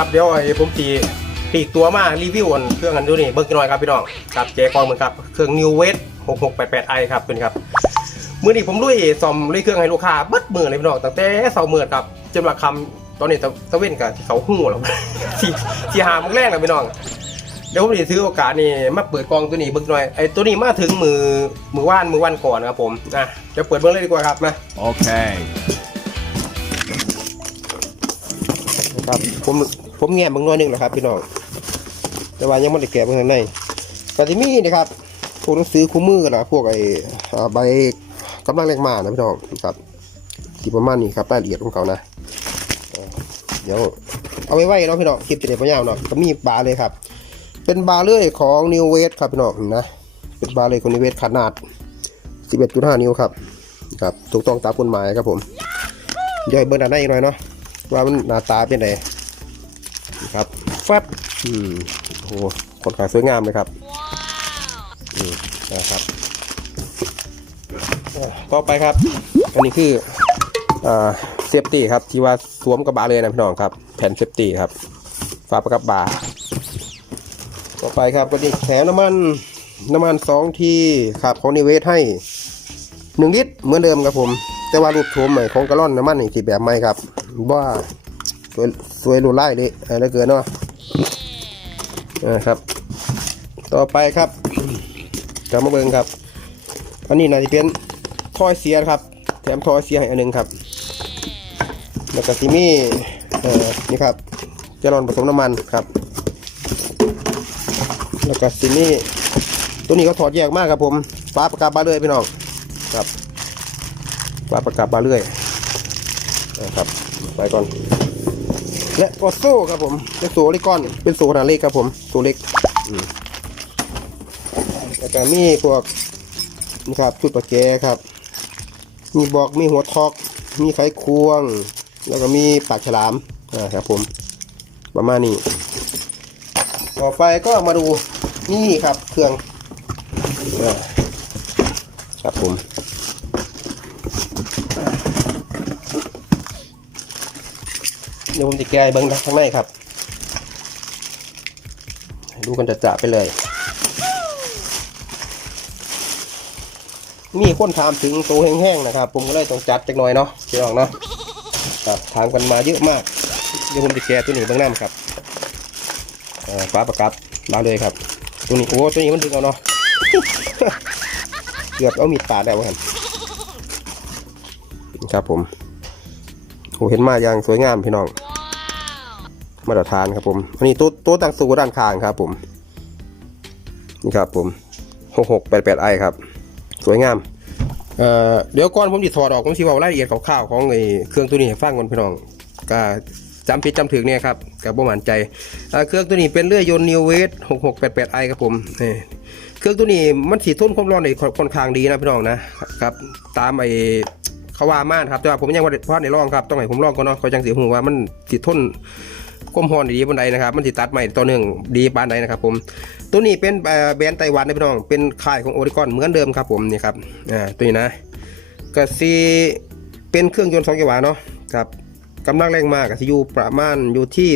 ครับเดี๋ยวไอ้ผมตีปีกตัวมารีวิวอันเครื่องอันดูนี่เบิ่งกันหน่อยครับพี่น้องครับเจ๊กองเหมือนครับเครื่อง New w e s t 6688i ครับเป็นครับมื้อนี้ผมลุยซ่อมลุยเครื่องให้ลูกค้าเบิดมือเลยพี่น้องตั้งแต่เสาร์มื้อครับจนมาคำตอนนี้ตะตะเว้นกับที่เขาหู้แล้วที่ที่หาโมงแรกนะพี่น้องเดี๋ยวผมจะถือโอกาสนี่มาเปิดกองตัวนี้เบิ่งหน่อยไอ้ตัวนี้มาถึงมือมือว่านมือว่านก่อนนะครับผมอะเดี๋ยวเปิดเบิ่งเลยดีกว่าครับมา Okay. นะครับผม ผมแง้มเบางน้อยหนึงแหละครับพี่น้องแต่ว่ายังไม่ได้แกะเบางข้างในก็จะมีนะครับพวกหนังสือคู่มือนะพวกไอ้ใบกำลังแรงมานะพี่น้องครับที่ประมาณนี้ครับรายละเอียดของเขานะเดี๋ยวเอาไว้ไว้เนาะพี่น้องคลิปจะเด็ดไม่ยาวเนาะก็มีบาร์เลยครับ เป็นบาร์เลยของ New w e s t ครับพี่น้องนะเป็นบาร์เลยของ New w e s t ขนาด 11.5 นิ้วครับครับถูกต้องตามกฎหมายครับผมเดี๋ยเบิร์หน้าหนในอีกหน่อยเนาะว่ามันหน้าตาเป็นไง ครับแฟบอืมโอ้โหขนขางสวยงามเลยครับอืมนะครับต่อไปครับ อันนี้คืออ่าเซฟตี้ครับที่ว่าสวมกระบะเลยนะพี่น้องครับ แผ่นเซฟตี้ครับฝาประกับบาต่อไปครับก็นี่แถมน้ำมันน้ำมันสองทีครับของนิเวศให้หนึ่งลิตรเหมือนเดิมครับผม แต่ว่ารูปโฉมใหม่ของกะล่อนน้ำมันนี่สีแบบใหม่ครับว่า สวยหรูไล่เลยอะไรเกินเนาะนะครับ ต่อไปครับกลับมาเบิ่งครับ อันนี้น่าจะเป็นท่อเสียครับ แถมท่อเสียให้อันหนึงครับ แล้วก็ซิมีเอ่อนี่ครับแกลอนผสมน้ำมันครับ แล้วก็ซิมี่ตัวนี้ก็ถอดแยกมากครับผมฟ้าประกาบาเลื่อยพี่น้องครับปลาประกับปลาเรื่อยนะครับไปก่อน และก็โซ่ครับผมเป็นโซ่ล็กอน เป็นโซ่ขนาดเล็กครับผมโซ่เล็กอืมแล้วก็มีพวกนี่ครับชุดประแจครับ มีบอกมีหัวทอก มีไขควง แล้วก็มีปากฉลามนะครับผม ประมาณนี้ ต่อไปก็มาดูนี่ครับเครื่องอ่าครับผม ดี๋ยวผมจะแก้เบิ้งข้างในครับ ดูกันจะจะไปเลย มีคนถามถึงตัวแห้งๆนะครับ ผมก็เลยต้องจัดจักหน่อยเนาะพี่น้องเนาะครับถามกันมาเยอะมาก เดี๋ยวผมจะแกะตัวนี้เบื้องหน้าครับฟ้าประกับมาเลยครับ ตัวนี้โอ้ตัวนี้มันดึงเอาเนาะเกือบเอามีดปาดได้วครับครับผมโอ้เห็นมาอย่างสวยงามพี่น้อง มาตรฐานครับผมอันนี้ตัวตัวตั้งสูงด้านข้างครับผมนี่ครับผมหกหกแปดแปดไอครับ สวยงามเอ่อเดี๋ยวก่อนผมจะถอดออกผมสิเว่ารายละเอียดคร่าวๆของไอ้เครื่องตัวนี้ให้ฟังก่อนพี่น้องก็จำผิดจำถึงเนี่ยครับกับประมาณใจเเครื่องตัวนี้เป็นเลื่อยยนต์ New w e s t 6688i ครับผมนี่เครื่องตัวนี้มันสีทุ่นความร้อนได้ค่อนข้างดีนะพี่น้องนะครับ ตามไอเขาว่ามานครับแต่ว่าผมยังว่าพลาดในร่องครับต้องให้ผมร่องก่อนเนาะเขาจังสีหูว่ามันสิทุน ก้มหอนดีปานใดนะครับมันสิตัดใหม่ตัวหนึ่งดีปานใดนะครับผมตัวนี้เป็นเอ่อแบรนด์ไต้หวันนะพี่น้องเป็นค่ายของโอริกอนเหมือนเดิมครับผมนี่ครับอ่าตัวนี้นะก็ซีเป็นเครื่องยนต์สองจังหวะเนาะครับกำลังแรงมากก็สิอยู่ประมาณอยู่ที่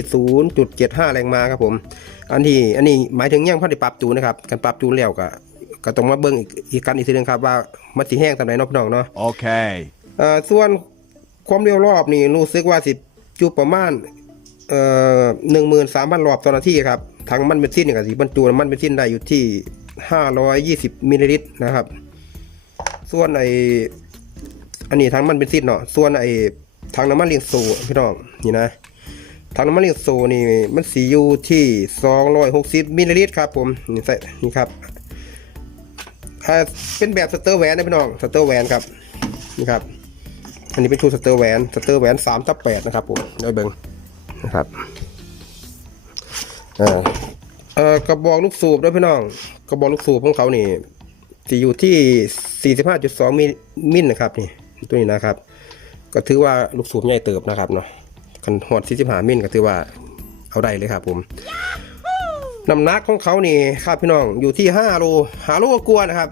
0.75 แรงม้าครับผม อันที่อันนี้หมายถึงยังพันได้ปรับจูนนะครับการปรับจูนแล้วก็ก็ต้องมาเบิ่งอีกอีกกันอีกทีหนึงครับว่ามันสิแห้งตามไหนเนาะพี่น้องเนาะ Okay. เอ่อส่วนความเร็วรอบนี่รู้สึกว่าสิอยู่ประมาณ เอ่อหนึ่งหมื่นสามพันรอบต่อนาทีครับถังมันเบนซินเนี่ยสิบรรจุน้ำมันเบนซินได้อยู่ที่ห้าร้อยยี่สิบมิลลิลิตรนะครับ ส่วนไออันนี้ถังน้ำมันเบนซินเนาะส่วนไอถังน้ำมันเลี้ยงโซ่พี่น้องนี่นะถังน้ำมันเลี้ยงโซ่นี่มันสีอยู่ที่สองร้อยหกสิบมิลลิลิตรครับผมนี่ใส่นี่ครับอ่าเป็นแบบสเตอร์แวนนะพี่น้องสเตอร์แวนครับนี่ครับอันนี้เป็นชุดสเตอร์แวนสเตอร์แวนสามทับแปดนะครับผมได้เบิ้ง นะครับอ่อเอ่อกระบอกลูกสูบด้วยพี่น้อง กระบอกลูกสูบของเขานี่จะอยู่ที่ 45.2มิลมิลนะครับนี่ตัวนี้นะครับ ก็ถือว่าลูกสูบใหญ่เติบนะครับเนาะคันหอด45มิลก็ถือว่าเอาได้เลยครับผมน้ำหนักของเขานี่ครับพี่น้องอยู่ที่5โล5โลกว่าๆนะครับ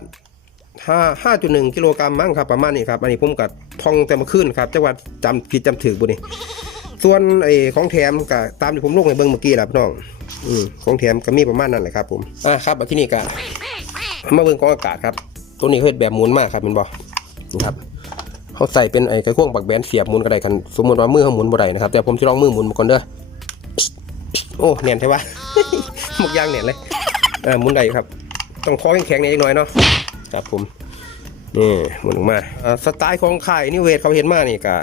ห้าห้าจุดหนึ่งกิโลกรัมมั้งครับประมาณนี้ครับอันนี้ผมกับทองแต่มาขึ้นครับจังหวัดจำผิดจำถือบุนี่ ส่วนไอ้ของแถมก็ตามที่ผมลงในเบิ้งเมื่อกี้แหละพี่น้องอืมของแถมก็มีประมาณนั้นแหละครับผมอ่าครับที่นี่ก็มาเบิ้งกองอากาศครับ ตัวนี้เขาเฮ็ดแบบหมุนมากครับเห็นบ่นี่ครับเขาใส่เป็นไอ้กระค้งบักแบนเสียบหมุนก็ได้กันสมมติว่ามือเขาหมุนบ่ได้นะครับแต่ผมจะลองมือหมุนมาก่อนเด้อโอ้แน่นใช่ปะหมกยางแน่นเลยเออหมุนได้ครับ ต้องคอแข็งๆนิดหน่อยเนาะครับผมนี่หมุนออกมาสไตล์ของค่ายนิเวศเขาเห็นมากนี่กับ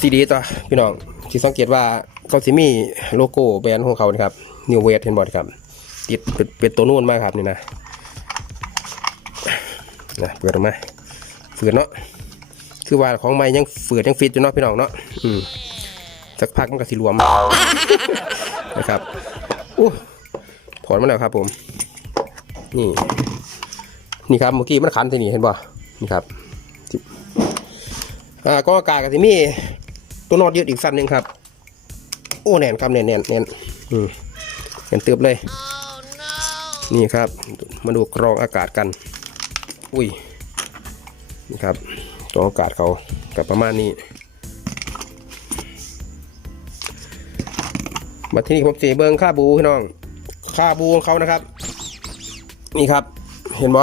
ซีดีต่อพี่น้อง ที่สังเกตว่าเขาสิมีโลโก้แบรนด์ของเขานะครับนิเวศเห็นบอดครับ ติดเป็นเป็นตัวนู่นมากครับนี่นะนะเปิดออกมาฝืนเนาะคือว่าของใหม่ยังฝืนยังฟิตอยู่เนาะพี่น้องเนาะอืมสักพักมันก็สิรวมนะครับอู้ถอนมาแล้วครับผม นี่ นี่ครับเมื่อกี้มันขันที่นี่เห็นป่ะนี่ครับอ่ากองอากาศกับที่มี ตัวนอดยืดอีกสั้นหนึ่งครับโอ้แน่นครับแน่นแน่นแน่นอืมแน่นเติบเลย นี่ครับ มาดูกรองอากาศกัน อุ้ยนี่ครับกรองอากาศเขากับประมาณนี้มาที่นี่ผมสีเบิงค่าบูพี่น้องค่าบูของเขานะครับ นี่ครับ เห็นบ่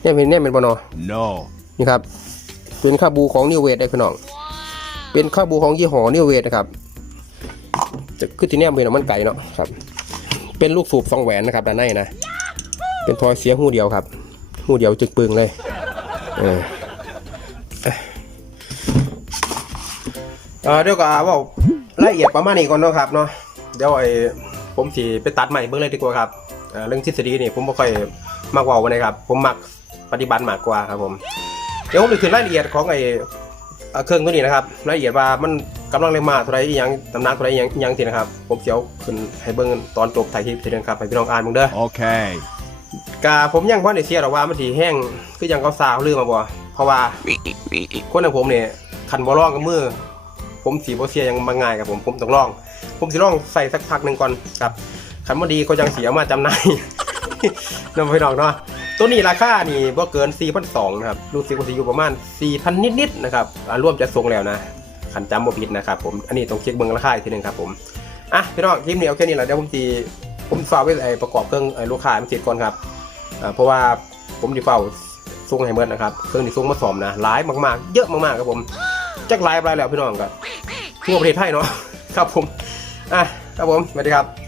เนี่ยเป็นเนี่ยเป็นบอนอ No. นี่ครับเป็นค่าบูของนิวเวทได้พี่น้อง เป็นค่าวบูของยี่ห้อนิวเวทนะครับจะคือที่เนี่ยเป็นมันไก่เนาะครับ เป็นลูกสูบสองแหวนนะครับด้านในนะ เป็นทอยเสียหูเดียวครับหูเดียวจึกปึงเลยเออเออเดี๋ยวก็เว่ารายละเอียดประมาณนี้ก่อนเนาะครับเนาะเดี๋ยวไอ้ผมสิไปตัดใหม่เบิ่งเลยดีกว่าครับเเรื่องทฤษฎีนี่ผมบ่ค่อยมักเว้าปานใดครับ ผมมักปฏิบัติมากกว่าครับผม เดี๋ยวผมจะขึ้นรายละเอียดของไอ้ เอ่อเครื่องตัวนี้นะครับรายละเอียดว่ามันกำลังแรงมาเท่าไหร่อีหยังน้ำหนักเท่าไหร่อีหยังอีหยังสินะครับ ผมสิเอาขึ้นให้เบิ่งตอนจบถ่ายคลิปทีนึงครับให้พี่น้องอ่านเบิ่งเด้อ Okay. กาผมยังพอได้เสียหรอกว่ามันสิแห้งคือยังเขาซาวลืมมาบ่เพราะว่าคนอย่างผมเนี่ยคันบ่ลองกับมือ ผมสีบ่เสียยังมาง่ายกับผมผมต้องลอง ผมสิลองใส่สักพักหนึ่งก่อนครับคันบ่ดีก็ยังเสียมาจำหน่ายน้องพี่น้องเนาะ ตัวนี้ราคานี่บ่เกิน 4,200นะครับรู้สึกว่าสิอยู่ประมาณ 4,000 นิดๆนะครับอ่ารวมจะส่งแล้วนะคันจำบ่ผิดนะครับผมอันนี้ต้องเช็คเบิ่งราคาอีกทีหนึงครับผมอะพี่น้องคลิปนี้เอาแค่นี้แหละเดี๋ยวผมสิผมฝากไว้ไอ้ประกอบเครื่องไอ้ลูกค้ามันเสร็จก่อนครับเพราะว่าผมดีเฝ้าส่งให้เมื่อนะครับเครื่องที่ส่งมาสอมนะหลายมากๆ เยอะมากๆครับผมจักหลายไรแล้วพี่น้องกันทั่วประเทศไทยเนาะครับผมอะครับผมสวัสดีครับ